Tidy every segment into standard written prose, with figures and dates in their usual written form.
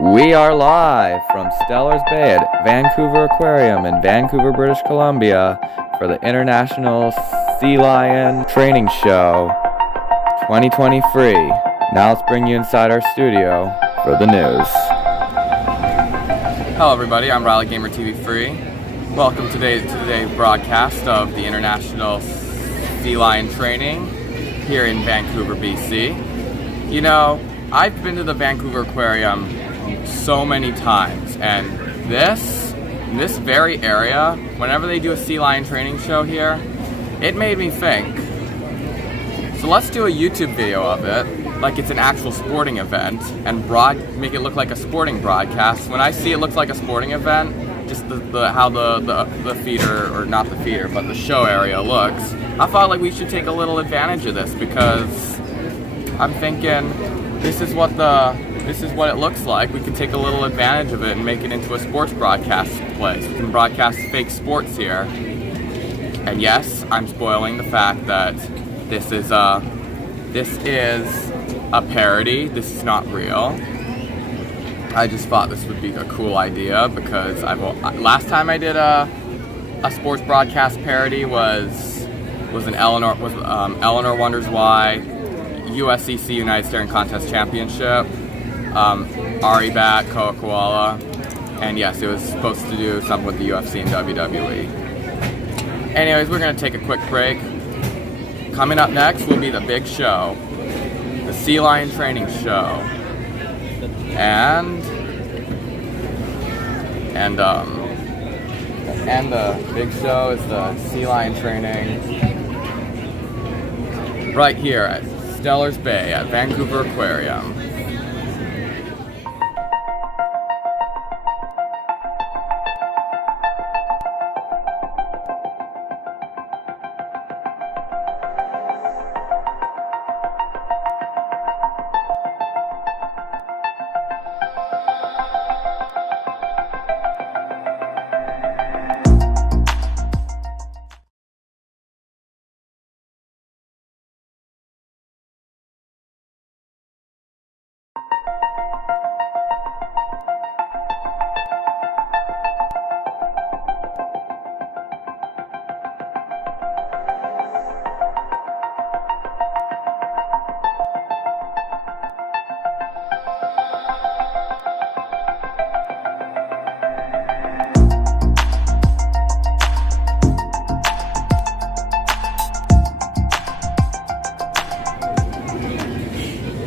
We are live from Stellar's Bay at Vancouver Aquarium in Vancouver, British Columbia for the International Sea Lion Training Show 2023. Now let's bring you inside our studio for the news. Hello everybody, I'm Riley Gamer TV Free. Welcome to today's broadcast of the International Sea Lion Training here in Vancouver, BC. You know, I've been to the Vancouver Aquarium so many times, and this very area, whenever they do a sea lion training show here, it made me think. So let's do a YouTube video of it, like it's an actual sporting event, and make it look like a sporting broadcast. When I see it looks like a sporting event, just how the feeder, or not the feeder, but the show area looks, I thought like we should take a little advantage of this, because I'm thinking this is what it looks like. We can take a little advantage of it and make it into a sports broadcast place. We can broadcast fake sports here. And yes, I'm spoiling the fact that this is a parody. This is not real. I just thought this would be a cool idea because last time I did a sports broadcast parody was Eleanor Wonders Why, USCC United Staring Contest Championship, Ari Bat, Koa Koala, and yes, it was supposed to do something with the UFC and WWE. Anyways, we're going to take a quick break. Coming up next will be the big show, the Sea Lion Training Show, and the big show is the Sea Lion Training right here at Stellar's Bay at Vancouver Aquarium.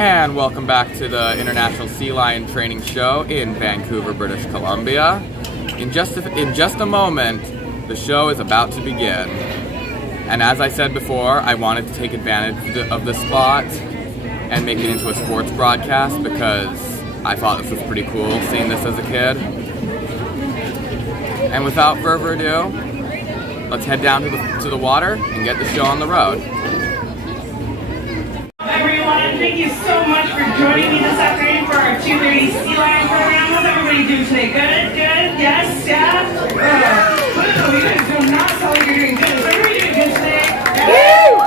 And welcome back to the International Sea Lion Training Show in Vancouver, British Columbia. In just a moment, the show is about to begin. And as I said before, I wanted to take advantage of this spot and make it into a sports broadcast because I thought this was pretty cool, seeing this as a kid. And without further ado, let's head down to the water and get the show on the road. Thank you so much for joining me this afternoon for our 2:30 Sea Lion program. How's everybody doing today? Good? Yes? Yeah? Woo! You guys do not sound like you're doing good. Is everybody doing good today? Woo!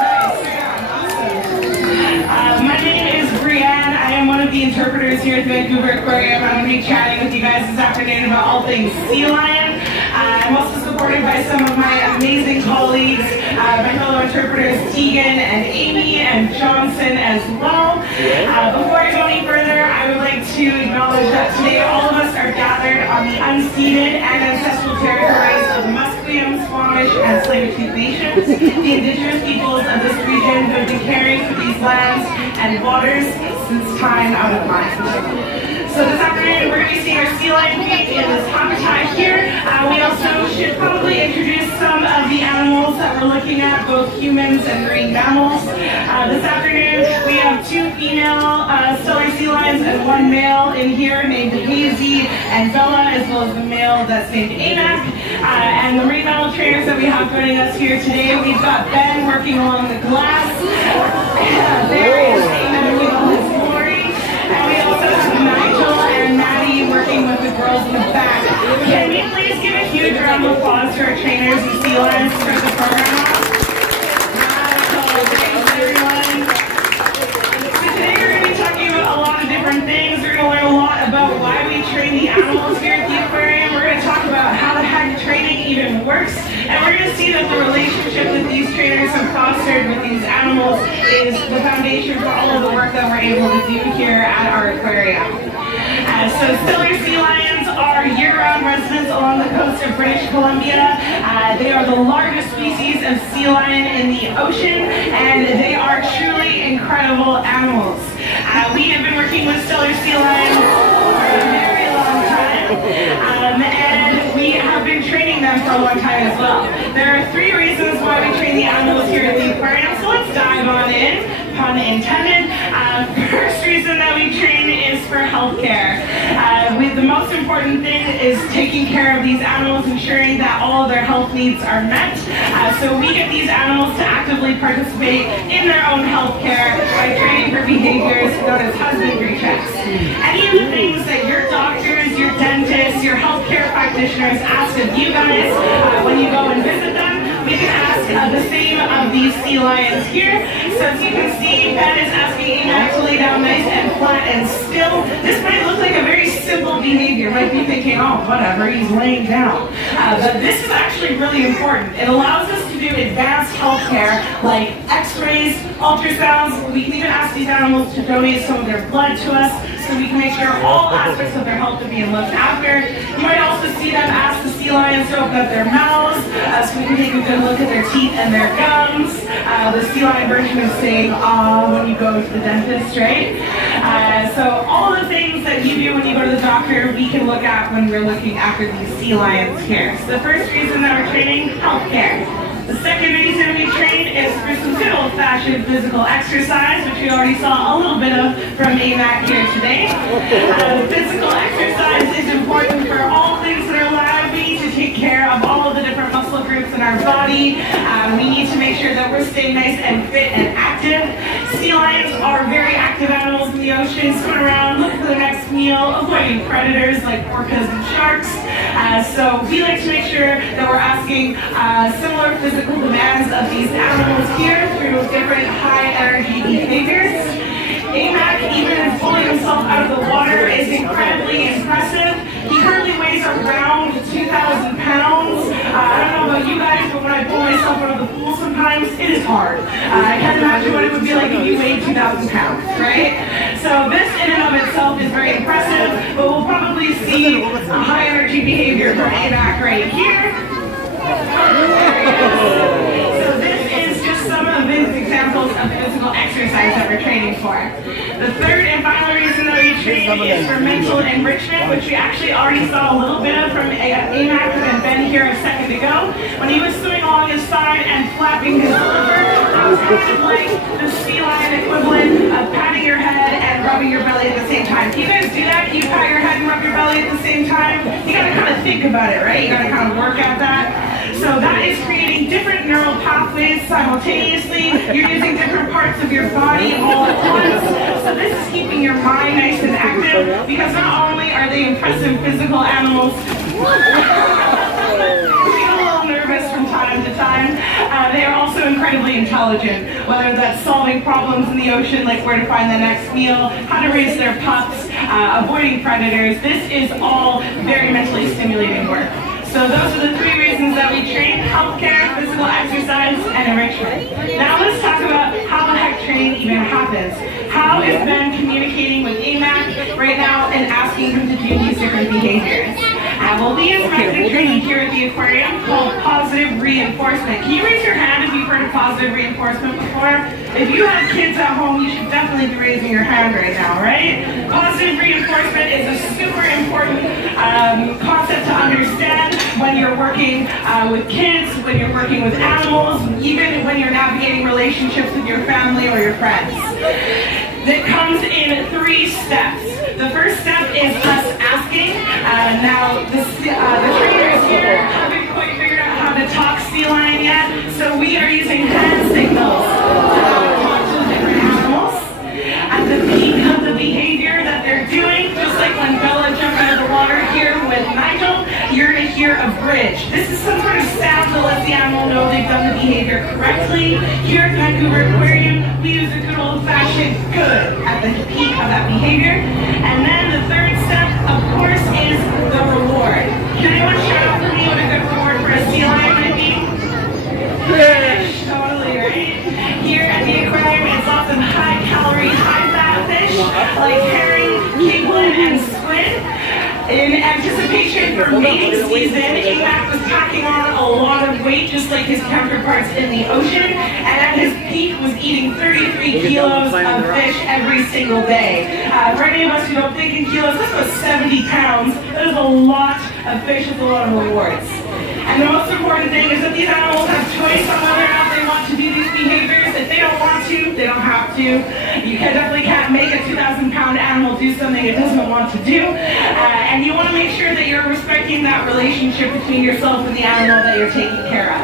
Nice. My name is Brianne. I am one of the interpreters here at the Vancouver Aquarium. I'm going to be chatting with you guys this afternoon about all things sea lion. I'm also supported by some of my amazing colleagues, my fellow interpreters Tegan and Amy and Johnson as well. Before I go any further, I would like to acknowledge that today all of us are gathered on the unceded and ancestral territories of the Musqueam, Squamish, and Tsleil-Waututh Nations, the indigenous peoples of this region who have been caring for these lands and waters since time out of mind. So this afternoon, we're going to be seeing our sea lion feet in this habitat here. We also should probably introduce some of the animals that we're looking at, both humans and marine mammals. This afternoon, we have two female stellar sea lions and one male in here named Hazy and Bella, as well as the male that's named Anak. And the marine mammal trainers that we have joining us here today, we've got Ben working along the glass. There is Anak in all his glory. And we also have Nigel and Maddie working with the girls in the back. Can we please give a huge round of applause to our trainers and sea lions to start the program off? Thanks everyone. So today we're going to be talking about a lot of different things. We're going to learn a lot about why we we train the animals here at the aquarium. We're going to talk about how the heck training even works, and we're going to see that the relationship that these trainers have fostered with these animals is the foundation for all of the work that we're able to do here at our aquarium. So Stellar sea lions are year-round residents along the coast of British Columbia. They are the largest species of sea lion in the ocean, and they are truly incredible animals. We have been working with Stellar sea lions for a very long time, and we have been training them for a long time as well. There are 3 reasons why we train the animals here at the aquarium, so let's dive on in, pun intended. First reason that we train is for healthcare. The most important thing is taking care of these animals, ensuring that all of their health needs are met. So we get these animals to actively participate in their own healthcare by training for behaviors known as husbandry checks. Any of the things that your doctors, your dentists, your healthcare practitioners ask of you guys when you go and visit them, we can ask the same of these sea lions here. So as you can see, Ben is asking Enoch to lay down nice and flat and still. This might look like a very simple behavior. You might be thinking, oh, whatever, he's laying down. But this is actually really important. It allows us to do advanced health care like x-rays, ultrasounds. We can even ask these animals to donate some of their blood to us so we can make sure all aspects of their health are being looked after. You might also see them ask the sea lions to open up their mouths so we can take a good look at their teeth and their gums. The sea lion version of saying when you go to the dentist, right? So all the things that you do when you go to the doctor, we can look at when we're looking after these sea lions here. So the first reason that we're training, healthcare. The second reason we train is for some good old-fashioned physical exercise, which we already saw a little bit of from AMAC here today. Physical exercise is important for all things that are alive. We need to take care of all of the different muscle groups in our body. We need to make sure that we're staying nice and fit and active. Sea lions are very active animals in the ocean, swimming around, looking for their next meal, avoiding predators like orcas and sharks. So we like to make sure that we're asking similar physical demands of these animals here through different high energy behaviors. AMAC, even pulling himself out of the water, is incredibly impressive. He currently weighs around 2,000 pounds. I don't know about you guys, but when I pull myself out of the pool sometimes, it is hard. I can't imagine what it would be like if you weighed 2,000 pounds, right? So this in and of itself is very impressive, but we'll probably see a high energy behavior from AMAC right here. So this is just some of his examples of physical exercise that we're training for. The third and final reason that we train is for mental enrichment, which we actually already saw a little bit of from AMAC and Ben here a second ago. When he was swimming along his side and flapping his liver, that was kind of like the sea lion equivalent of patting your head and rubbing your belly at the same time. Can you guys do that? Can you pat your head and rub your belly at the same time? You gotta kind of think about it, right? You gotta kind of work at that. So that is creating different neural pathways simultaneously. You're using different parts of your body all at once. So this is keeping your mind nice and active because not only are they impressive physical animals, nervous from time to time. They are also incredibly intelligent, whether that's solving problems in the ocean, like where to find the next meal, how to raise their pups, avoiding predators. This is all very mentally stimulating work. So those are the 3 reasons that we train: healthcare, physical exercise, and enrichment. Now let's talk about how the heck training even happens. How is Ben communicating with AMAC right now and asking him to do these different behaviors? Well, we have method training here at the aquarium called positive reinforcement. Can you raise your hand if you've heard of positive reinforcement before? If you have kids at home, you should definitely be raising your hand right now, right? Positive reinforcement is a super important concept to understand when you're working with kids, when you're working with animals, even when you're navigating relationships with your family or your friends. That comes in 3 steps. The first step is us asking. Now, the trainers here haven't quite figured out how to talk sea lion yet, so we are using hand signals to talk to the different animals. At the peak of the behavior that they're doing, just like when Bella jumped out of the water here with Nigel, you're going to hear a bridge. This is some sort of sound to let the animal know they've done the behavior correctly. Here at Vancouver Aquarium, we use a good old-fashioned good at the peak of that behavior. And then the third step, of course, like herring, kinglet, and squid. In anticipation for mating season, AMAC was packing on a lot of weight, just like his counterparts in the ocean, and at his peak was eating 33 kilos of fish every single day. For any of us who don't think in kilos, that's about 70 pounds. That is a lot of fish with a lot of rewards. And the most important thing is that these animals have choice on whether or not they want to do these behaviors. If they don't want to, they don't have to. You definitely can't make a 2,000-pound animal do something it doesn't want to do. And you want to make sure that you're respecting that relationship between yourself and the animal that you're taking care of.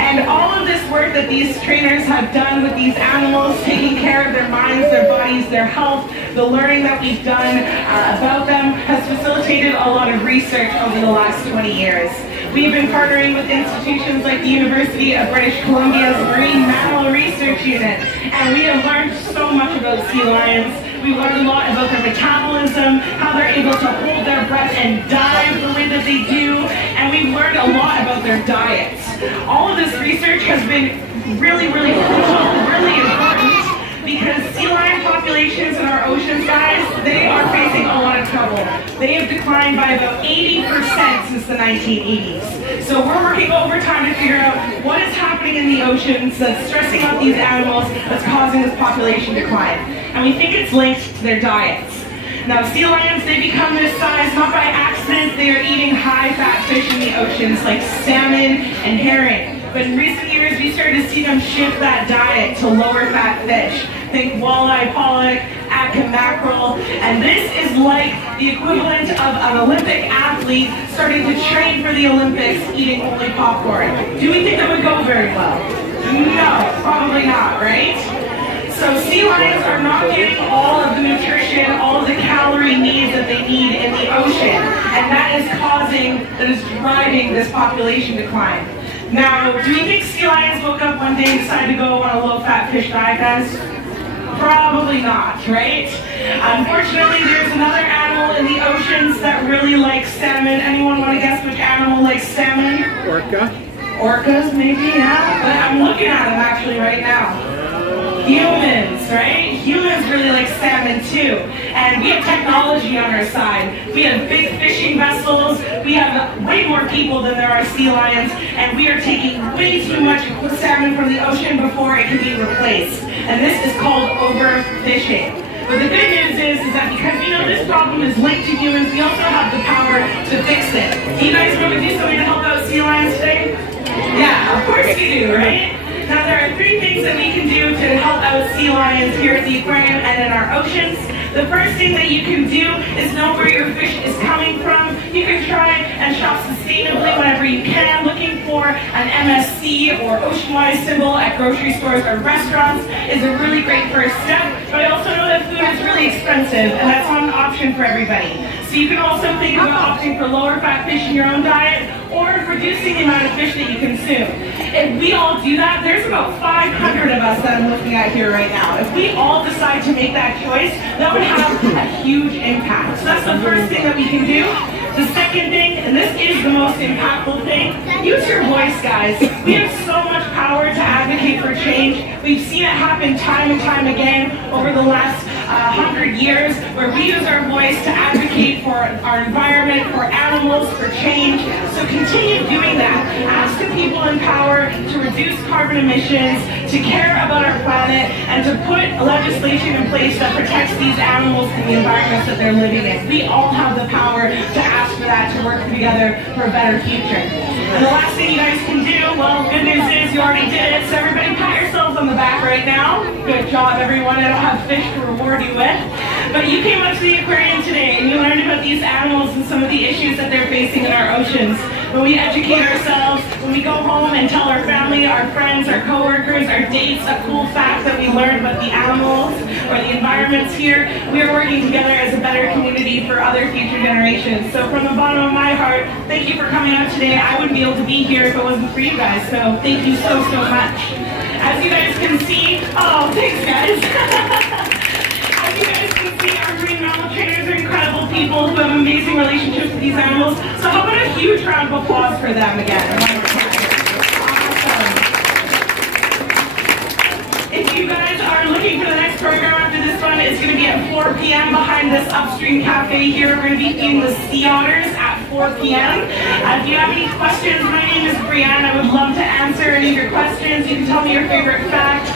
And all of this work that these trainers have done with these animals, taking care of their minds, their bodies, their health, the learning that we've done about them has facilitated a lot of research over the last 20 years. We've been partnering with institutions like the University of British Columbia's Marine Mammal Research Unit, and we have learned so much about sea lions. We've learned a lot about their metabolism, how they're able to hold their breath and dive the way that they do, and we've learned a lot about their diets. All of this research has been really, really crucial, really important, because sea lion populations in our ocean size, they are facing a lot of trouble. They have declined by about 80% since the 1980s. So we're working overtime to figure out what is happening in the oceans that's stressing out these animals, that's causing this population decline. And we think it's linked to their diets. Now, sea lions, they become this size not by accident. They are eating high-fat fish in the oceans like salmon and herring. But in recent years, we started to see them shift that diet to lower-fat fish. Think walleye, pollock, atka mackerel, and this is like the equivalent of an Olympic athlete starting to train for the Olympics eating only popcorn. Do we think that would go very well? No, probably not, right? So sea lions are not getting all of the nutrition, all of the calorie needs that they need in the ocean, and that is driving this population decline. Now, do you think sea lions woke up one day and decided to go on a low-fat fish diet, guys? Probably not, right? Unfortunately, there's another animal in the oceans that really likes salmon. Anyone want to guess which animal likes salmon? Orca? Orcas, maybe, yeah. But I'm looking at them actually right now. Humans, right? Humans really like salmon too. And we have technology on our side. We have big fishing vessels. We have way more people than there are sea lions. And we are taking way too much salmon from the ocean before it can be replaced. And this is called overfishing. But the good news is that because we know this problem is linked to humans, we also have the power to fix it. Do you guys want to do something to help out sea lions today? Yeah, of course you do, right? Now there are 3 things that we can do to help out sea lions here at the aquarium and in our oceans. The first thing that you can do is know where your fish is coming from. You can try and shop sustainably whenever you can. Looking for an MSC or Oceanwise symbol at grocery stores or restaurants is a really great first step. But I also know that food is really expensive, and that's not an option for everybody. So you can also think about opting for lower fat fish in your own diet or reducing the amount of fish that you consume. If we all do that, there's about 500 of us that I'm looking at here right now. If we all decide to make that choice, that would have a huge impact. So that's the first thing that we can do. The second thing, and this is the most impactful thing, use your voice, guys. We have so much power to advocate for change. We've seen it happen time and time again over the last 100 years, where we use our voice to advocate for our environment, for animals, for change. So continue doing that. Ask the people in power to reduce carbon emissions, to care about our planet, and to put legislation in place that protects these animals and the environments that they're living in. We all have the power to ask for that, to work together for a better future. And the last thing you guys can do, well, good news is you already did it, so everybody pat yourselves on the back right now. Good job, everyone. I don't have fish to reward you with. But you came up to the aquarium today and you learned about these animals and some of the issues that they're facing in our oceans. When we educate ourselves, when we go home and tell our family, our friends, our coworkers, our dates, a cool fact that we learned about the animals or the environments here, we are working together as a better community for other future generations. So from the bottom of my heart, thank you for coming out today. I wouldn't be able to be here if it wasn't for you guys, so thank you so, so much. As you guys can see, oh, thanks guys. As you guys can see, our marine mammal trainers are incredible people who have amazing relationships with these animals. So how about a huge round of applause for them again? Awesome. If you guys are looking for the next program after this one, it's going to be at at 4 p.m. behind this upstream cafe here. We're going to be eating the sea otters at 4 p.m. If you have any questions, my name is Brianne. I would love to answer any of your questions. You can tell me your favorite fact,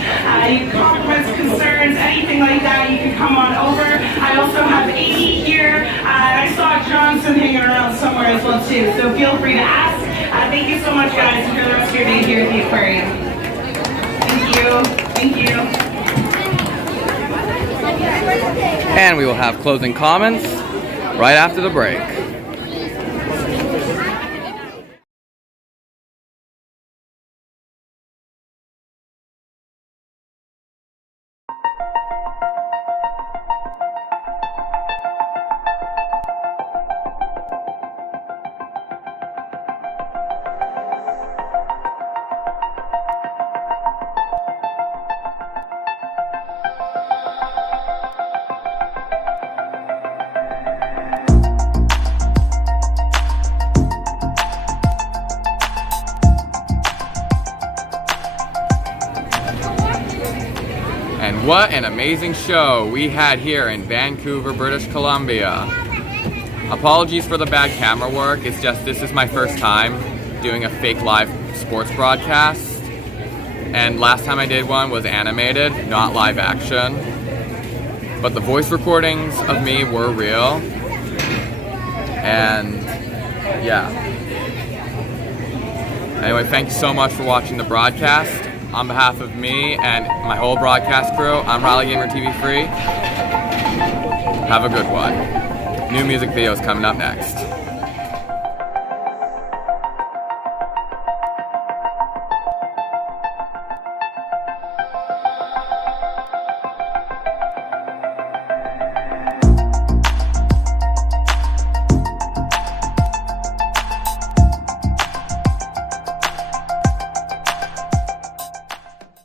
your compliments, concerns, anything like that. You can come on over. I also have Amy here. I saw Johnson hanging around somewhere as well too, so feel free to ask. Thank you so much, guys. Enjoy the rest of your day here at the aquarium. Thank you. Thank you. And we will have closing comments right after the break. And what an amazing show we had here in Vancouver, British Columbia. Apologies for the bad camera work, it's just this is my first time doing a fake live sports broadcast. And last time I did one was animated, not live action. But the voice recordings of me were real. And yeah. Anyway, thank you so much for watching the broadcast. On behalf of me and my whole broadcast crew, I'm Riley Gamer TV Free. Have a good one. New music videos coming up next.